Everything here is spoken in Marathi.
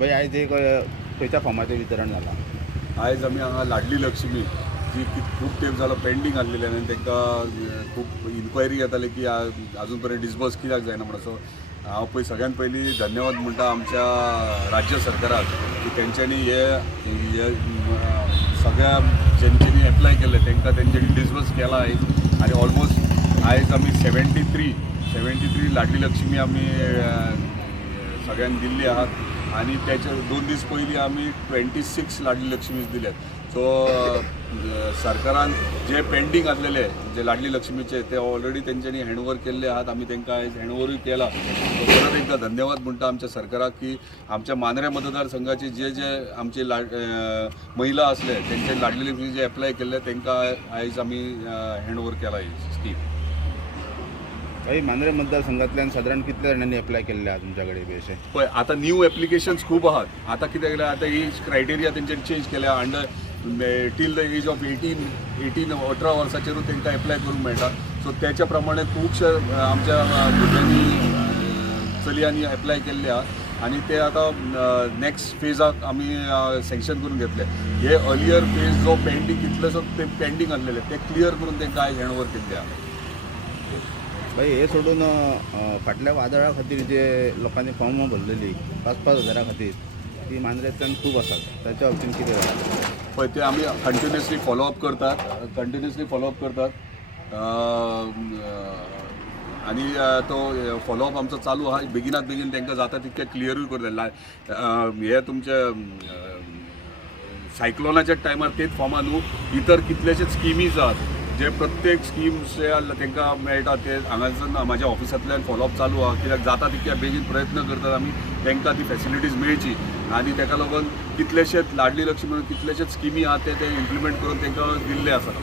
भाई आयज एक खंयच्या फॉर्माचें वितरण जालां? आयज आमी हांगा लाडली लक्ष्मी जी खूब तेंप जालो पेंडींग आसलेली आनी तांकां खूब इन्क्वायरी येताली की आजून पर्यंत डिस्बर्स कित्याक जायना म्हणून. सो हांव सगळ्यात पयलीं धन्यवाद म्हणटा आमच्या राज्य सरकाराक की तेंच्यांनी हे सगळ्या जेंच्यांनी एप्लाय केले तांकां तेंच्यांनी डिस्बर्स केला आयज. आनी ऑलमोस्ट आयज आमी 73 लाडली लक्ष्मी आमी सगळ्यांक दिल्ली आहात. आणि त्याच्या 2 दीस पयलीं आमी 26 लाडली लक्ष्मीज दिल्यात. सो सरकारान जे पेंडींग आसलेले जे लाडली लक्ष्मीचे ते ऑलरेडी तेंच्यांनी हँडओवर केल्ले आहात. आमी तांकां आयज हँडओवरूय केला. सो परत एकदा धन्यवाद म्हणटा आमच्या सरकाराक की आमच्या मांद्रे मतदारसंघाचे जे आमचे महिला असले तेंचे लाडली लक्ष्मी जे एप्लाय केल्ले तांकां आयज आमी हँडओवर केला ही स्कीम. भाई मांद्रे मतदारसंघातल्यान साधारण कितल्या जाणांनी एप्लाय केल्ले आहा तुमच्याकडे बी अशें? पळय आतां न्यू एप्लिकेशन्स खूब आहात. आतां कितें केलें आतां ही क्रायटेरिया तेंच्यांनी चेंज केल्या. Under till the age of 18 वर्साचेरूच तांकां एप्लाय करूंक मेळटा. सो त्याच्या प्रमाणे खुबशे आमच्या भुरग्यांनी चलयांनी एप्लाय केल्ले आहात आनी ते आतां नेक्स्ट फेजाक आमी सँक्शन करून घेतले. हे अर्लियर फेज जो पेंडींग कितलेसो ते पेंडींग आसलेले ते क्लियर करून तांकां आयज हँडओवर केल्ले आहा. भाई हे सोडून फाटल्या वादळा खातीर जे लोकांनी फॉर्मां भरलेली 5-5 हजारा खातीर ती मांद्रेंतल्यान खूब आसात. ताच्या बाबतींत कितें जाता? पळय ते आमी कंटिन्युअसली फॉलोअप करतात. आणि तो फॉलोअप आमचो चालू आहा. बेगिनात बेगीन तांकां जाता तितकें क्लियरूय करतले. हे तुमचे सायक्लोनाच्या टायमार तेच फॉर्मां न्हू, इतर कितलेशेच स्किमीज आहात जे प्रत्येक स्कीम्स जे तांकां मेळटा ते हांगासर म्हाज्या ऑफिसांतल्यान फॉलोअप चालू आहा. कित्याक जाता तितक्या बेगीन प्रयत्न करतात आमी तांकां ती फॅसिलिटीज मेळची. आनी ताका लागून कितलेशेच लाडली लक्ष्मी म्हणून कितलेशेच स्किमी आहा ते इम्प्लिमेंट करून तांकां दिल्ले आसात.